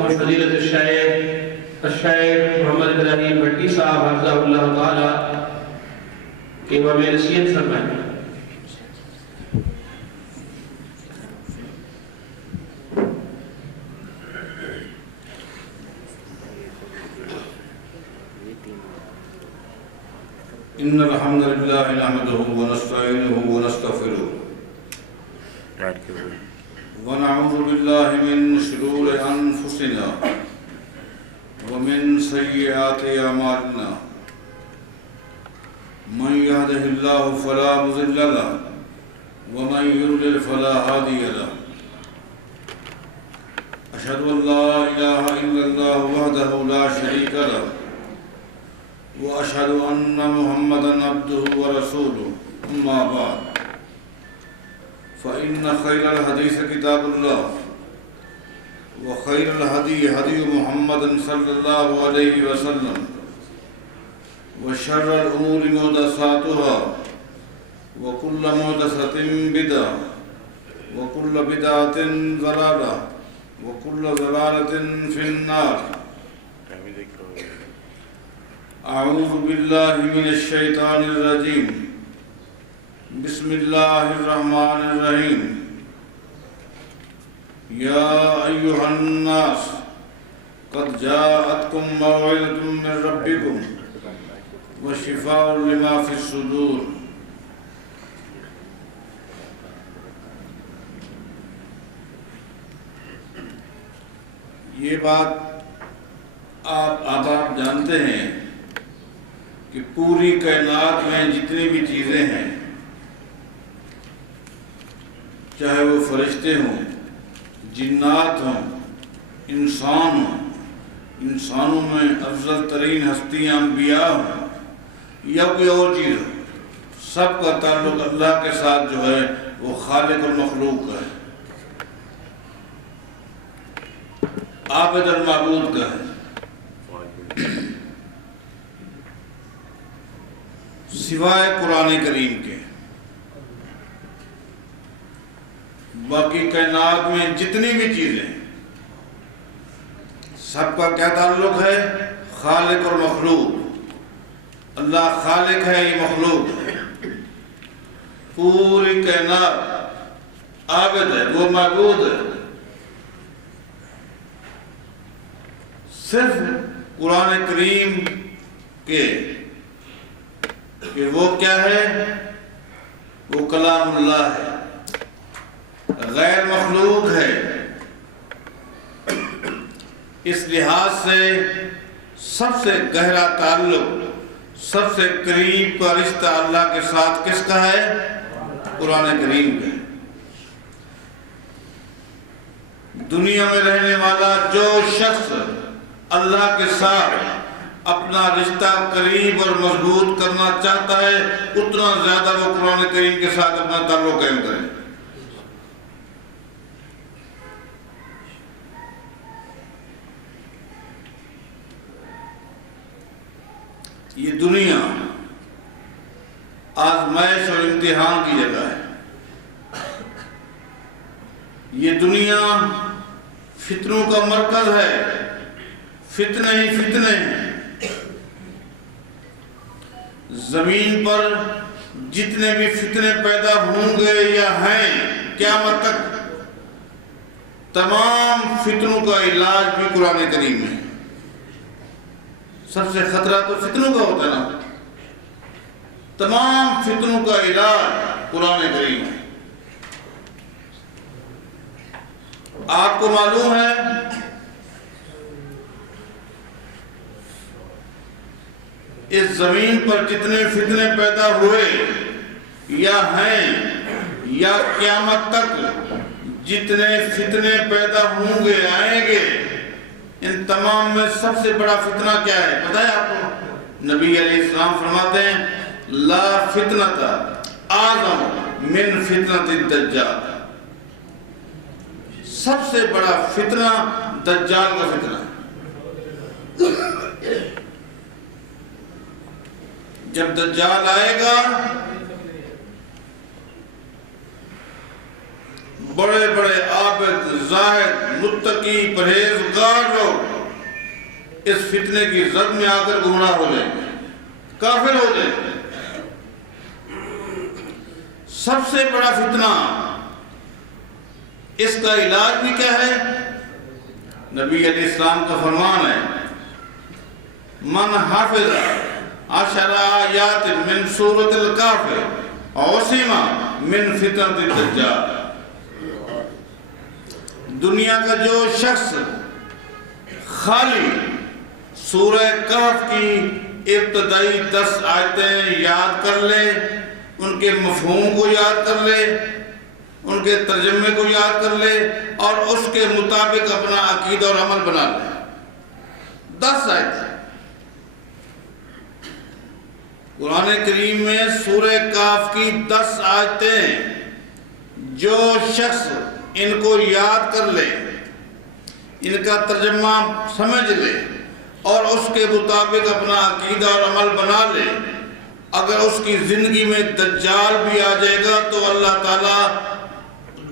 فضیلت الشیخ محمد ابراہیم بھٹی صاحب حفظہ اللہ تعالی کہ امام نصیحت فرمائیں۔ ان الحمد للہ نحمده ونستعینه ونستغفره ونعوذ باللہ من شرور انفسنا ومن سیئات اعمالنا من يهده الله فلا مضل له ومن يضلل فلا هادي له اشهد ان لا اله الا الله وحده لا شريك له واشهد ان محمدا عبده ورسوله اما بعد فإن خير الحديث كتاب الله وخير الهدي هدي محمد صلى الله عليه وسلم وشر الأمور محدثاتها وكل محدثة بدعة وكل بدعة ضلالة وكل ضلالة في النار أعوذ بالله من الشيطان الرجيم بسم الله الرحمن الرحيم يا أيها الناس قد جاءتكم موعظة من ربكم وشفاء لما في الصدور یہ بات آپ جانتے ہیں کہ پوری کائنات میں جتنی بھی چیزیں ہیں، چاہے وہ فرشتے ہوں، جنات ہوں، انسان ہوں، انسانوں میں افضل ترین ہستیاں انبیاء ہوں یا کوئی اور چیز ہو، سب کا تعلق اللہ کے ساتھ جو ہے وہ خالق المخلوق کا ہے، عابد المعبود کا ہے۔ سوائے قرآن کریم کے باقی کائنات میں جتنی بھی چیزیں، سب کا کیا تعلق ہے؟ خالق اور مخلوق۔ اللہ خالق ہے، یہ مخلوق ہے۔ پوری کائنات عابد ہے، وہ معبود ہے۔ صرف قرآن کریم کے کہ وہ کیا ہے؟ وہ کلام اللہ ہے، غیر مخلوق ہے۔ اس لحاظ سے سب سے گہرا تعلق، سب سے قریب کا رشتہ اللہ کے ساتھ کس کا ہے؟ قرآن کریم کا ہے۔ دنیا میں رہنے والا جو شخص اللہ کے ساتھ اپنا رشتہ قریب اور مضبوط کرنا چاہتا ہے، اتنا زیادہ وہ قرآن کریم کے ساتھ اپنا تعلق قائم کرے۔ یہ دنیا آزمائش اور امتحان کی جگہ ہے۔ یہ دنیا فتنوں کا مرکز ہے، فتنے ہی فتنے ہیں۔ زمین پر جتنے بھی فتنے پیدا ہوں گے یا ہیں قیامت تک، تمام فتنوں کا علاج بھی قرآن کریم میں۔ سب سے خطرہ تو فتنوں کا ہوتا ہے نا، تمام فتنوں کا علاج قرآن کریم ہے۔ آپ کو معلوم ہے اس زمین پر جتنے فتنے پیدا ہوئے یا ہیں یا قیامت تک جتنے فتنے پیدا ہوں گے، آئیں گے، ان تمام میں سب سے بڑا فتنہ کیا ہے پتہ ہے آپ کو؟ نبی علیہ السلام فرماتے ہیں لا فتنۃ اعظم من فتنۃ الدجال۔ سب سے بڑا فتنہ دجال کا فتنہ ہے۔ جب دجال آئے گا بڑے بڑے عابد، زاہد، متقی، پرہیزگار اس فتنے کی زد میں آ کر گمراہ ہو جائیں گے، کافر ہو جائیں گے۔ سب سے بڑا فتنہ، اس کا علاج بھی کیا ہے؟ نبی علیہ السلام کا فرمان ہے، من حافظ 10 آیات من سورۃ الکہف عصم من فتنۃ الدجال۔ دنیا کا جو شخص خالی سورہ کہف کی ابتدائی 10 آیتیں یاد کر لے، ان کے مفہوم کو یاد کر لے، ان کے ترجمے کو یاد کر لے اور اس کے مطابق اپنا عقیدہ اور عمل بنا لے، 10 آیتیں۔ قرآن کریم میں سورہ کہف کی 10 آیتیں، جو شخص ان کو یاد کر لے، ان کا ترجمہ سمجھ لے اور اس کے مطابق اپنا عقیدہ اور عمل بنا لے، اگر اس کی زندگی میں دجال بھی آ جائے گا تو اللہ تعالیٰ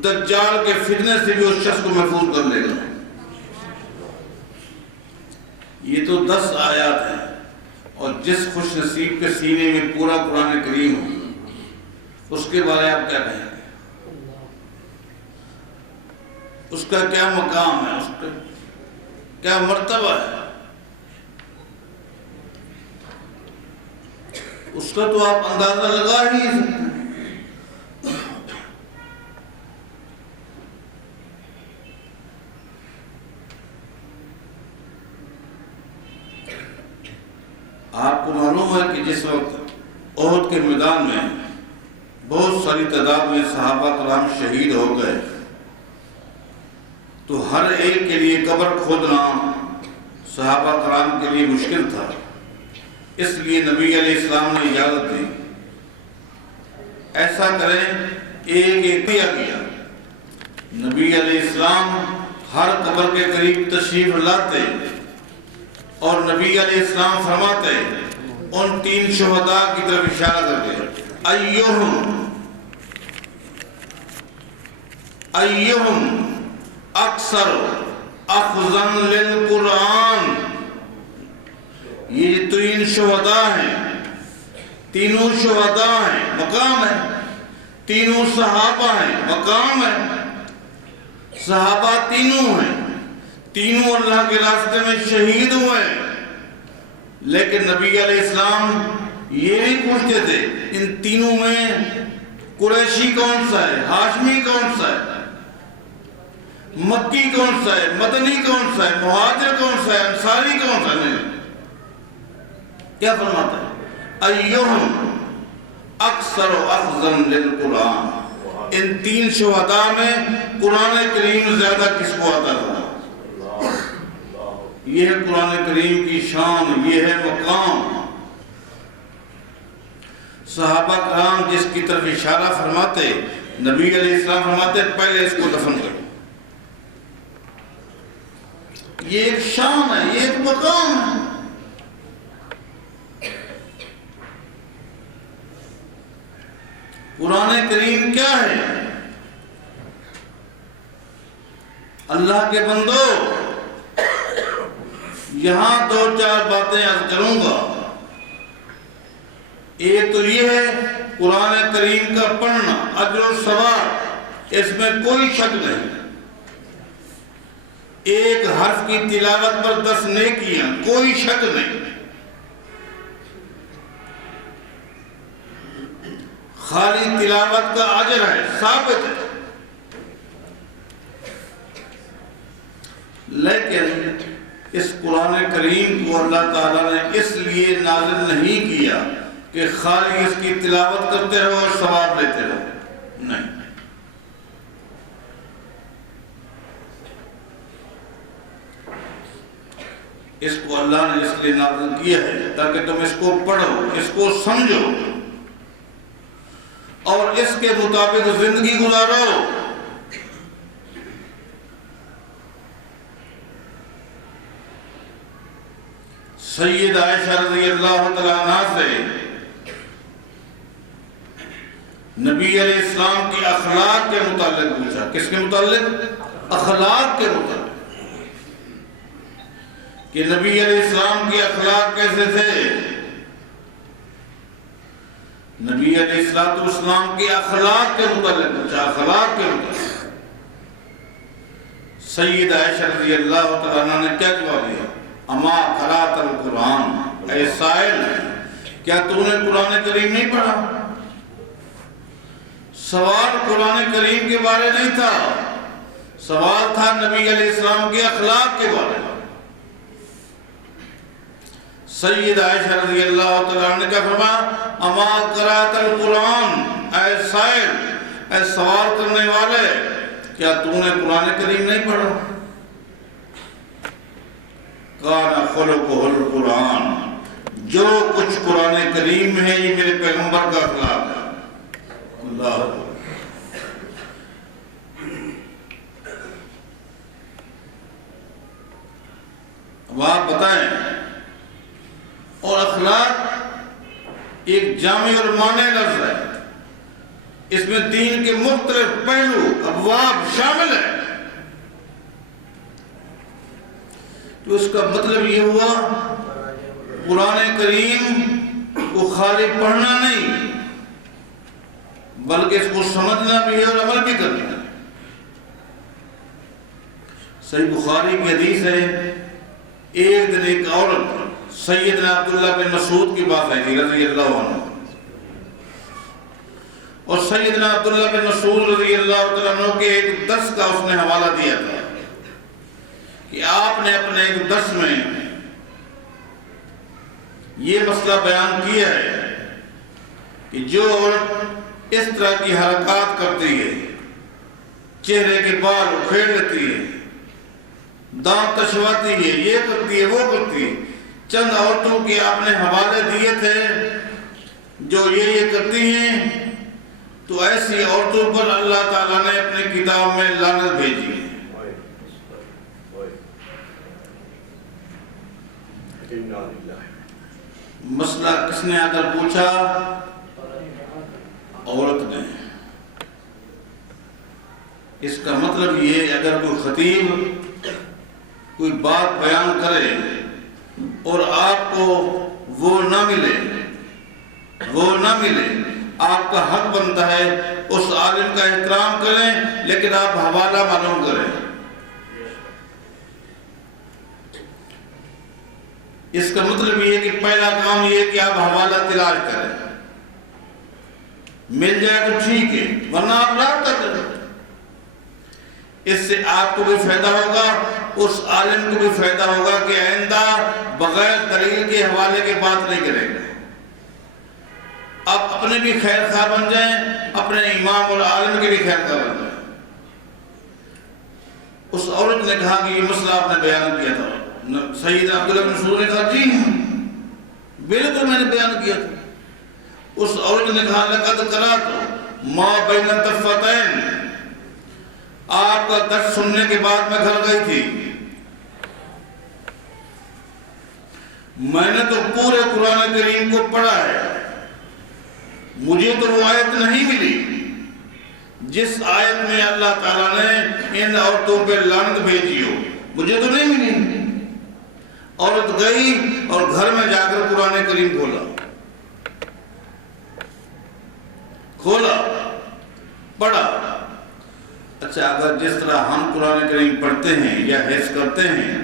دجال کے فتنے سے بھی اس شخص کو محفوظ کر لے گا۔ یہ تو 10 آیات ہیں، اور جس خوش نصیب کے سینے میں پورا قرآن کریم ہو، اس کے بارے آپ کیا کہیں گے؟ اس کا کیا مقام ہے، اس کا کیا مرتبہ ہے؟ اس کا تو آپ اندازہ لگا ہی نہیں سکتے۔ آپ کو معلوم ہے کہ جس وقت احد کے میدان میں بہت ساری تعداد میں صحابہ کرام شہید ہو گئے، تو ہر ایک کے لیے قبر کھودنا صحابہ کرام کے لیے مشکل تھا، اس لیے نبی علیہ السلام نے اجازت دی، ایسا کریں ایک ایک دیا گیا۔ نبی علیہ السلام ہر قبر کے قریب تشریف لاتے اور نبی علیہ السلام فرماتے، ان 3 شہداء کی طرف اشارہ کرتے، ایہم اکثر اخذن للقرآن۔ یہ 3 شہداء ہیں، تینوں شہداء ہیں، مقام ہے، تینوں صحابہ ہیں، مقام ہے، صحابہ تینوں ہیں، تینوں اللہ کے راستے میں شہید ہوئے ہیں، لیکن نبی علیہ السلام یہ نہیں پوچھتے تھے ان تینوں میں قریشی کون سا ہے، ہاشمی کون سا ہے، مکی کون سا ہے، مدنی کون سا ہے، مہاجر کون سا ہے، انصاری کون سا ہے۔ کیا فرماتا ہے؟ ایہم اکثر اخذن للقرآن۔ ان 3 شہداء میں قرآن کریم زیادہ کس کو آتا تھا؟ یہ ہے قرآن کریم کی شان، یہ ہے مقام۔ صحابہ کرام جس کی طرف اشارہ فرماتے، نبی علیہ السلام فرماتے پہلے اس کو دفن کرو۔ یہ ایک شان ہے، یہ ایک مقام ہے۔ قرآن کریم کیا ہے؟ اللہ کے بندو، یہاں 2-4 باتیں عرض کروں گا۔ ایک تو یہ ہے قرآن کریم کا پڑھنا اجر و ثواب، اس میں کوئی شک نہیں۔ ایک حرف کی تلاوت پر 10 نیکیاں، کوئی شک نہیں۔ خالی تلاوت کا اجر ہے، ثابت ہے۔ لیکن اس قرآن کریم کو اللہ تعالیٰ نے اس لیے نازل نہیں کیا کہ خالی اس کی تلاوت کرتے رہو اور ثواب لیتے رہو، نہیں۔ اس کو اللہ نے اس لیے نازل کیا ہے تاکہ تم اس کو پڑھو، اس کو سمجھو اور اس کے مطابق زندگی گزارو۔ سید عائشہ رضی اللہ تعالیٰ عنہ سے نبی علیہ السلام کی اخلاق کے متعلق پوچھا۔ کس کے متعلق؟ اخلاق کے متعلق۔ کہ نبی علیہ السلام کے اخلاق کیسے تھے. نبی علیہ السلام کے اخلاق کے متعلق پوچھا. اخلاق کے متعلق سید عائشہ رضی اللہ تعالیٰ عنہ نے کیا جواب دیا؟ اما قرأت القرآن، اے سائل کیا تو نے قرآن کریم نہیں پڑھا؟ سوال قرآن کریم کے بارے نہیں تھا، سوال تھا نبی علیہ السلام کے اخلاق کے بارے میں. سید عائشہ رضی اللہ تعالیٰ عنہ نے کیا فرمایا؟ اما قرأت القرآن، اے سائل، اے سوال کرنے والے کیا تو نے قرآن کریم نہیں پڑھا؟ کان خلقہ القرآن، جو کچھ قرآن کریم میں ہے یہ میرے پیغمبر کا اخلاق ہے. اللہ اب آپ بتائیں. اور اخلاق ایک جامع اور مانع لفظ ہے، اس میں دین کے مختلف پہلو ابواب شامل ہیں. تو اس کا مطلب یہ ہوا قرآن کریم کو خالی پڑھنا نہیں بلکہ اس کو سمجھنا بھی ہے اور عمل بھی کرنا ہے. صحیح بخاری کی حدیث ہے، ایک دن ایک عورت سیدنا عبداللہ بن مسعود کی بات آئی تھی رضی اللہ عنہ، اور سیدنا عبداللہ بن مسعود رضی اللہ تعالیٰ عنہ کے ایک درس کا اس نے حوالہ دیا تھا کہ آپ نے اپنے ایک درس میں یہ مسئلہ بیان کیا ہے کہ جو عورت اس طرح کی حرکات کرتی ہے، چہرے کے بال اکھیڑ لیتی ہے، دانت تشواتی ہے، یہ کرتی ہے وہ کرتی ہے. چند عورتوں کے آپ نے حوالے دیے تھے جو یہ کرتی ہیں، تو ایسی عورتوں پر اللہ تعالیٰ نے اپنی کتاب میں لعنت بھیجی ہے. مسئلہ کس نے آ کر پوچھا؟ عورت نے. اس کا مطلب یہ اگر کوئی خطیب کوئی بات بیان کرے اور آپ کو وہ نہ ملے آپ کا حق بنتا ہے اس عالم کا احترام کریں، لیکن آپ حوالہ معلوم کریں. اس کا مطلب یہ ہے کہ پہلا کام یہ ہے کہ آپ حوالہ تلاش کریں، مل جائے تو ٹھیک ہے ورنہ آپ رابطہ کریں. اس سے آپ کو بھی فائدہ ہوگا، اس عالم کو بھی فائدہ ہوگا کہ آئندہ بغیر دلیل کے حوالے کے بات نہیں کرے گا. آپ اپنے بھی خیر خواہ بن جائیں، اپنے امام اور عالم کے بھی خیر خواہ بن جائیں. اس عورت نے کہا کہ یہ مسئلہ آپ نے بیان کیا تھا. سید عبداللہ بن مسعود نے کہا جی ہاں بالکل میں نے بیان کیا تھا. اس عورت نے کہا لقد قرأت ما بین الدفتین، آپ کا درس سننے کے بعد میں گھر گئی تھی، میں نے تو پورے قرآن کریم کو پڑھا ہے، مجھے تو وہ آیت نہیں ملی جس آیت میں اللہ تعالیٰ نے ان عورتوں پہ لعنت بھیجی ہو، مجھے تو نہیں ملی. عورت گئی اور گھر میں جا کر قرآن کریم کھولا پڑھا. اچھا اگر جس طرح ہم قرآن کریم پڑھتے ہیں یا حفظ کرتے ہیں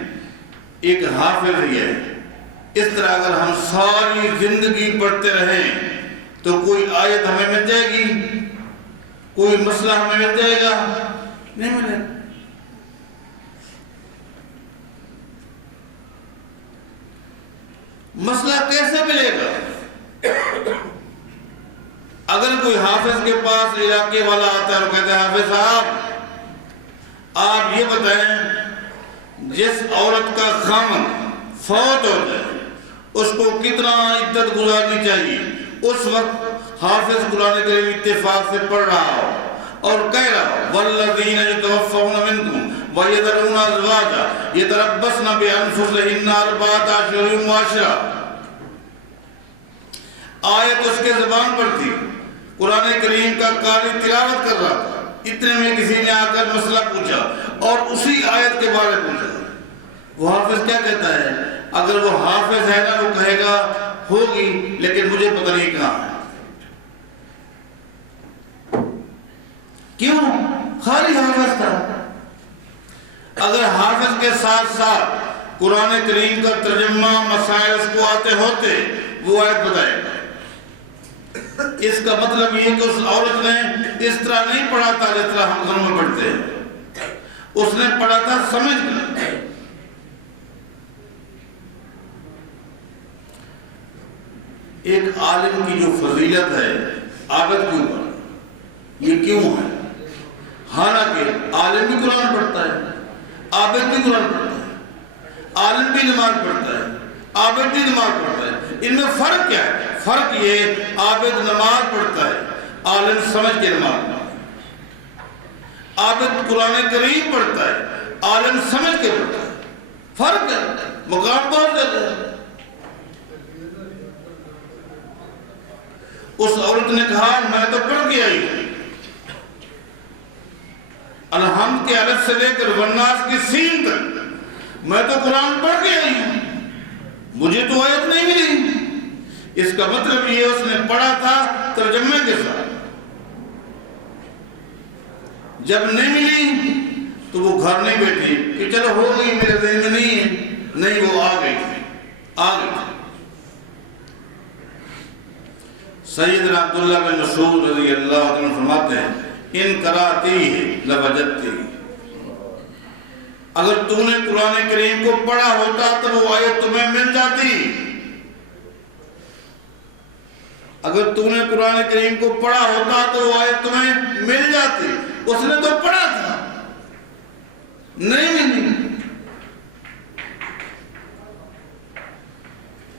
ایک حافظ ہی ہے، اس طرح اگر ہم ساری زندگی پڑھتے رہیں تو کوئی آیت ہمیں مل جائے گی، کوئی مسئلہ ہمیں مل جائے گا؟ نہیں ملے گا. مسئلہ کیسے ملے گا؟ اگر کوئی حافظ کے پاس علاقے والا آتا ہے اور کہتا ہے حافظ صاحب آپ یہ بتائیں جس عورت کا خامن فوت ہو جائے اس کو کتنا عدت گزارنی چاہیے، اس وقت حافظ قرآن کریم اتفاق سے پڑھ رہا ہو اور کہہ رہا ہو والذین یتوفون منکم وَيَذَرُونَ أَزْوَاجًا يَتَرَبَّصْنَ بِأَنفُسِهِنَّ أَرْبَعَةَ أَشْهُرٍ وَعَشْرًا. آیت اس کے زبان پر تھی، قرآن کریم کا قاری تلاوت کر رہا تھا، اتنے میں کسی نے آ کر مسئلہ پوچھا اور اسی آیت کے بارے پوچھا. وہ حافظ کیا کہتا ہے؟ اگر وہ حافظ ہے نا وہ کہے گا ہوگی لیکن مجھے پتہ نہیں کہاں ہے. کیوں؟ خالی حافظ تھا. اگر حافظ کے ساتھ ساتھ قرآن کریم کا ترجمہ مسائل اس کو آتے ہوتے وہ آیت بتائے گا. اس کا مطلب یہ کہ اس عورت نے اس طرح نہیں پڑھا تھا جس طرح ہم گھروں میں پڑھتے ہیں. اس نے پڑھا تھا سمجھ کر. ایک عالم کی جو فضیلت ہے عابد کے اوپر یہ کیوں ہے؟ حالانکہ عالم بھی قرآن پڑھتا ہے، عابد بھی قرآن پڑھتا ہے، عالم بھی نماز پڑھتا ہے، عابد بھی نماز پڑھتا ہے. ان میں فرق کیا ہے؟ فرق یہ عابد نماز پڑھتا ہے، عالم سمجھ کے نماز پڑھتا ہے. عابد قرآن کریم پڑھتا ہے، عالم سمجھ کے پڑھتا ہے. فرق ہے، مقام بہت زیادہ ہے. اس عورت نے کہا میں تو پڑھ کے آئی ہوں، الحمد کے الف سے لے کر والناس کی سین تک میں تو قرآن پڑھ کے آئی ہوں، مجھے تو آیت نہیں ملی. اس کا مطلب یہ اس نے پڑھا تھا ترجمے کے ساتھ. جب نہیں ملی تو وہ گھر نہیں بیٹھی کہ چلو ہو گئی میرے ذہن میں نہیں ہے، نہیں وہ آ گئی تھی. سیدنا عبداللہ بن مسعود رضی اللہ عنہ فرماتے ہیں ان قراتی لوجدتی، اگر تم نے قرآن کریم کو پڑھا ہوتا تو وہ آیت تمہیں مل جاتی. اگر تم نے قرآن کریم کو پڑھا ہوتا تو وہ آیت تمہیں مل جاتی. اس نے تو پڑھا تھا، نہیں ملی.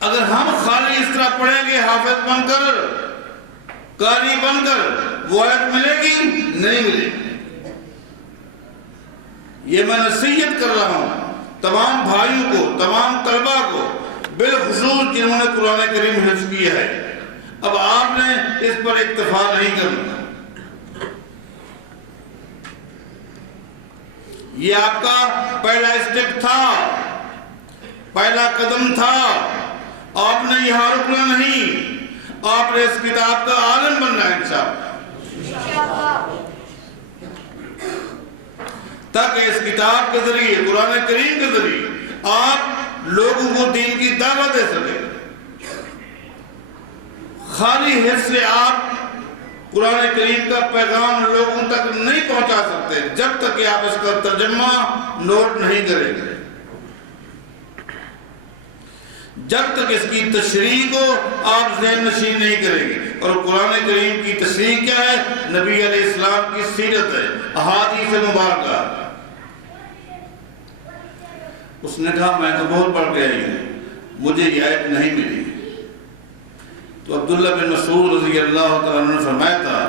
اگر ہم خالی اس طرح پڑھیں گے حافظ بن کر قاری بن کر وہ آیت ملے گی؟ نہیں ملے گی. یہ میں نصیحت کر رہا ہوں تمام بھائیوں کو، تمام طلباء کو، بالخصوص جنہوں نے قرآن کریم حفظ کیا ہے. اب آپ نے اس پر اکتفا نہیں کرنا. یہ آپ کا پہلا اسٹیپ تھا، پہلا قدم تھا. آپ نے یہاں رکنا نہیں، آپ نے اس کتاب کا عالم بننا ہے انشاءاللہ. تاکہ اس کتاب کے ذریعے، قرآن کریم کے ذریعے آپ لوگوں کو دین کی دعوت دے سکیں. خالی حفظ سے آپ قرآن کریم کا پیغام لوگوں تک نہیں پہنچا سکتے جب تک کہ آپ اس کا ترجمہ نوٹ نہیں کریں گے، جب تک اس کی تشریح کو آپ ذہن نشین نہیں کریں گے. اور قرآن کریم کی تشریح کیا ہے؟ نبی علیہ السلام کی سیرت ہے، احادیث مبارکہ. اس نے کہا میں تو بہت پڑھ کے آئی ہوں، مجھے یہ آیت نہیں ملی. تو عبداللہ بن مسعود رضی اللہ تعالیٰ عنہ نے فرمایا تھا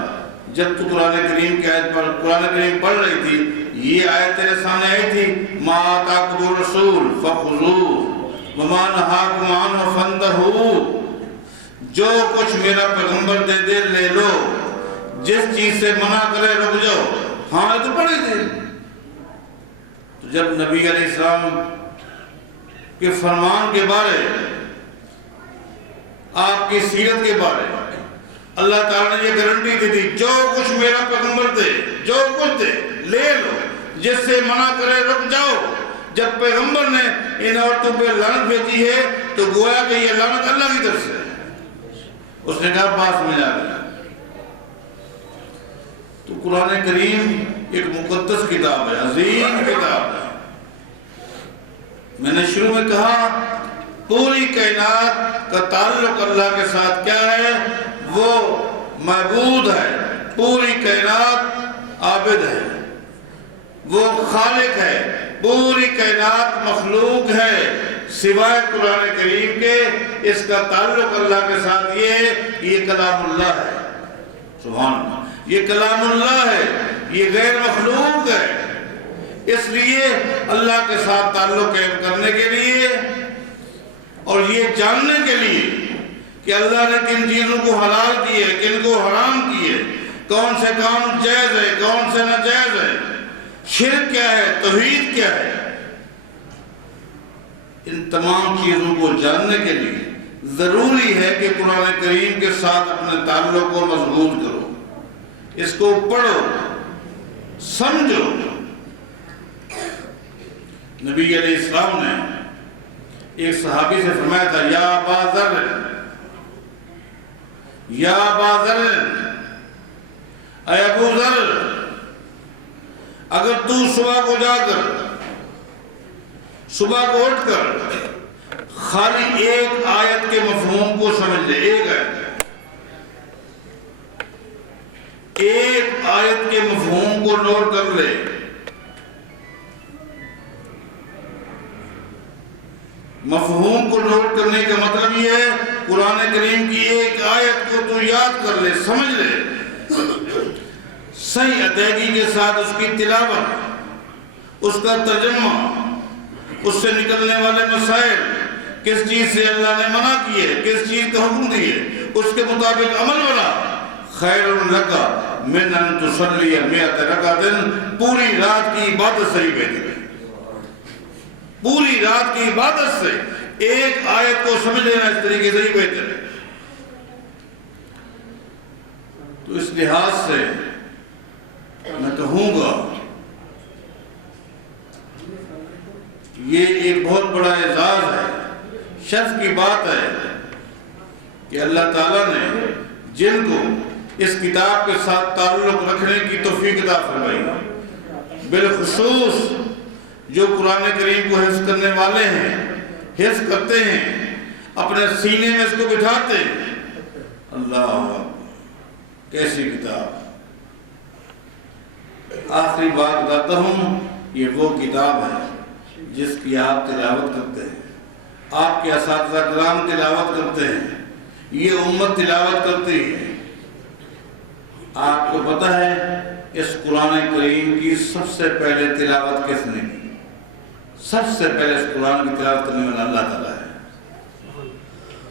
جب تو قرآن کریم کی آیت پر قرآن کریم پڑھ رہی تھی یہ آیت تیرے سامنے آئی تھی ما آتاکم الرسول فخذوہ وما نہاکم عنہ فانتہوا، جو کچھ میرا پیغمبر دے دے لے لو، جس چیز سے منع کرے رک جاؤ. ہاں یہ تو پڑھی تھی. تو جب نبی علیہ السلام کے فرمان کے بارے، آپ کی سیرت کے بارے اللہ تعالیٰ نے یہ گارنٹی دی تھی جو کچھ میرا پیغمبر دے، جو کچھ دے لے لو، جس سے منع کرے رک جاؤ. جب پیغمبر نے ان عورتوں پہ لعنت بھیجی ہے تو گویا کہ یہ لعنت اللہ کی طرف سے ہے. اس نے کہا پاس میں آ گیا. تو قرآن کریم ایک مقدس کتاب ہے، عظیم کتاب ہے. میں نے شروع میں کہا پوری کائنات کا تعلق اللہ کے ساتھ کیا ہے؟ وہ معبود ہے. پوری کائنات عابد ہے، وہ خالق ہے. پوری کائنات مخلوق ہے سوائے قرآن کریم کے. اس کا تعلق اللہ کے ساتھ یہ ہے کہ یہ کلام اللہ ہے. سبحان اللہ، یہ کلام اللہ ہے، یہ غیر مخلوق ہے. اس لیے اللہ کے ساتھ تعلق قائم کرنے کے لیے اور یہ جاننے کے لیے کہ اللہ نے کن چیزوں کو حلال کیے، کن کو حرام کیے، کون سے کام جائز ہے، کون سے ناجائز ہے، شرک کیا ہے، توحید کیا ہے، ان تمام چیزوں کو جاننے کے لیے ضروری ہے کہ قرآن کریم کے ساتھ اپنے تعلق کو مضبوط کرو، اس کو پڑھو، سمجھو۔ نبی علیہ السلام نے ایک صحابی سے فرمایا تھا، یا ابا ذر، یا ابا ذر، اے ابو ذر، اگر تو صبح کو جا کر، صبح کو اٹھ کر خالی ایک آیت کے مفہوم کو سمجھ لے، ایک آیت کے مفہوم کو نوٹ کر لے، مفہوم کو نوٹ کرنے کا مطلب یہ ہے قرآن کریم کی ایک آیت کو تو یاد کر لے، سمجھ لے، صحیح ادائیگی کے ساتھ اس کی تلاوت، اس کا ترجمہ، اس سے نکلنے والے مسائل، کس چیز سے اللہ نے منع کیے، کس چیز کا حکم دیے، اس کے مطابق عمل بنا۔ خیر لک من ان تصلی 100 رکعت، پوری رات کی عبادت سے ہی بہتر ہے، پوری رات کی عبادت سے ایک آیت کو سمجھ لینا اس طریقے سے ہی بہتر ہے۔ تو اس لحاظ سے میں کہوں گا یہ ایک بہت بڑا اعزاز ہے، شرف کی بات ہے کہ اللہ تعالیٰ نے جن کو اس کتاب کے ساتھ تعلق رکھنے کی توفیق عطا فرمائی، بالخصوص جو قرآن کریم کو حفظ کرنے والے ہیں، حفظ کرتے ہیں، اپنے سینے میں اس کو بٹھاتے ہیں، اللہ کیسی کتاب۔ آخری بات بتاتا ہوں، یہ وہ کتاب ہے جس کی آپ تلاوت کرتے ہیں، آپ کے اساتذہ کرام تلاوت کرتے ہیں، یہ امت تلاوت کرتی ہے۔ آپ کو پتہ ہے اس قرآن کریم کی سب سے پہلے تلاوت کس نے کی؟ سب سے پہلے اس قرآن کی تلاوت کرنے والا اللہ تعالیٰ ہے۔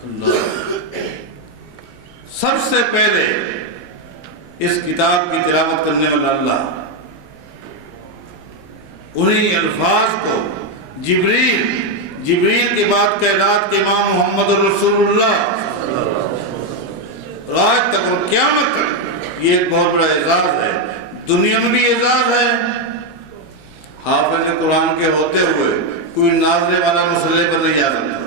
اللہ سب سے پہلے اس کتاب کی تلاوت کرنے والا اللہ، انہی الفاظ کو جبریل کے بعد کائنات کے امام محمد رسول اللہ آج تک اور قیامت تک، یہ ایک بہت بڑا اعزاز ہے، دنیا میں بھی اعزاز ہے۔ حافظ قرآن کے ہوتے ہوئے کوئی نازلے والا مصلی پر نہیں آ سکتا۔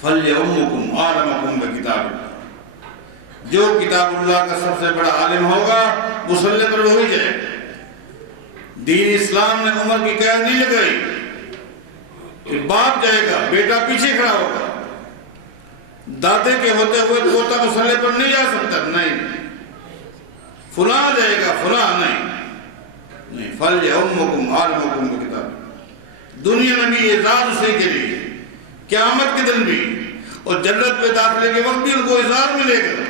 فَلْيَؤْمُكُمْ عَالَمَكُمْ بِكِتَابِ اللَّهِ، جو کتاب اللہ کا سب سے بڑا عالم ہوگا مصلی پر وہی جائے گا۔ دین اسلام نے عمر کی قید نہیں لگائی کہ باپ جائے گا بیٹا پیچھے کھڑا ہوگا، دادے کے ہوتے ہوئے پوتا مصلی پر نہیں جا سکتا، نہیں، فلاں جائے گا فلاں نہیں۔ فَلْيَؤْمُكُمْ عَالَمَكُمْ بِكِتَابِ، دنیا میں بھی اعزاز اسی کے لیے، قیامت کے دن بھی، اور جنت میں داخلے کے وقت بھی ان کو اعزاز ملے گا۔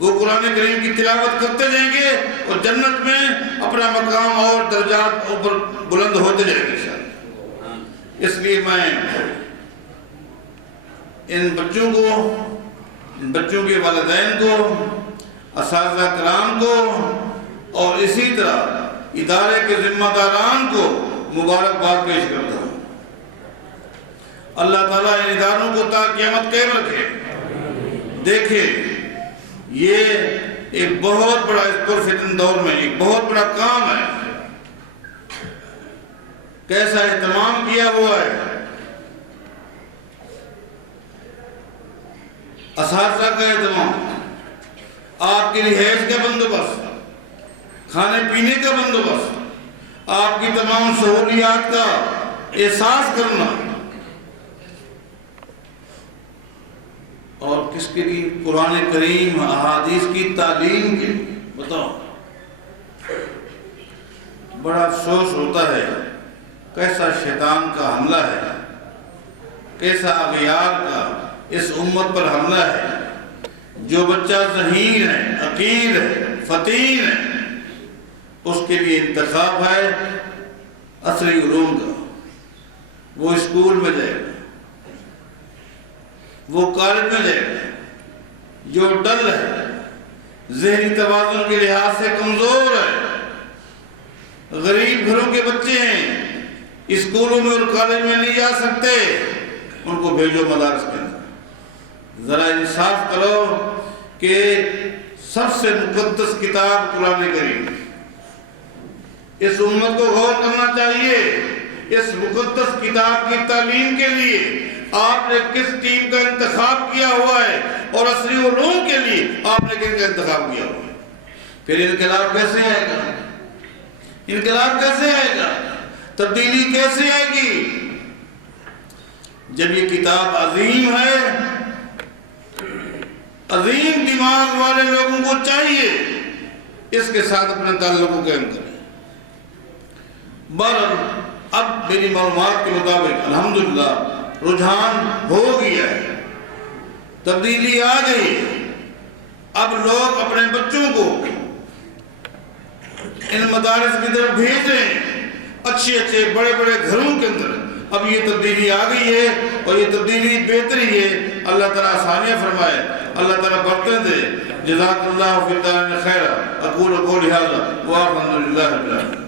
وہ قرآن کریم کی تلاوت کرتے جائیں گے اور جنت میں اپنا مقام اور درجات اوپر بلند ہوتے جائیں گے انشاءاللہ۔ اس لیے میں ان بچوں کو، ان بچوں کے والدین کو، اساتذہ کرام کو اور اسی طرح ادارے کے ذمہ داران کو مبارکباد پیش کرتا ہوں۔ اللہ تعالیٰ ان اداروں کو تا قیامت قائم رکھے۔ دیکھیں یہ ایک بہت بڑا اس پرفتن دور میں ایک بہت بڑا کام ہے، کیسا اہتمام کیا ہوا ہے، اساتذہ کا اہتمام، آپ کی رہائش کا بندوبست، کھانے پینے کا بندوبست، آپ کی تمام سہولیات کا احساس کرنا، اور کس کے لیے؟ قرآن کریم احادیث کی تعلیم کے لیے۔ بتاؤ، بڑا افسوس ہوتا ہے کیسا شیطان کا حملہ ہے، کیسا اغیار کا اس امت پر حملہ ہے۔ جو بچہ ذہین ہے، عقیل ہے، فطین ہے، اس کے لیے انتخاب ہے عصری علوم کا، وہ اسکول میں جائے گا، وہ کالج میں جائے گا۔ جو ڈل ہے، ذہنی توازن کے لحاظ سے کمزور ہے، غریب گھروں کے بچے ہیں، اسکولوں میں اور کالج میں نہیں جا سکتے، ان کو بھیجو مدارس کے اندر۔ ذرا انصاف کرو کہ سب سے مقدس کتاب قرآن کریم، اس امت کو غور کرنا چاہیے۔ اس مقدس کتاب کی تعلیم کے لیے آپ نے کس ٹیم کا انتخاب کیا ہوا ہے، اور عصری علوم کے لیے آپ نے کن کا انتخاب کیا ہوا ہے؟ پھر انقلاب کیسے آئے گا؟ انقلاب کیسے آئے گا؟ تبدیلی کیسے آئے گی؟ جب یہ کتاب عظیم ہے، عظیم دماغ والے لوگوں کو چاہیے اس کے ساتھ اپنے تعلق کو قائم کریں۔ بہرحال اب میری معلومات کے مطابق الحمدللہ رجحان ہو گیا ہے، تبدیلی آ گئی ہے۔ اب لوگ اپنے بچوں کو ان مدارس کی طرف بھیج رہے ہیں، اچھے اچھے بڑے بڑے گھروں کے اندر۔ اب یہ تبدیلی آ گئی ہے اور یہ تبدیلی بہتری ہے۔ اللہ تعالیٰ آسانیاں فرمائے، اللہ تعالیٰ برکت دے۔ جزاک اللہ فی الدارین خیرا۔ اقول قولی ھذا والحمد للہ رب العالمین۔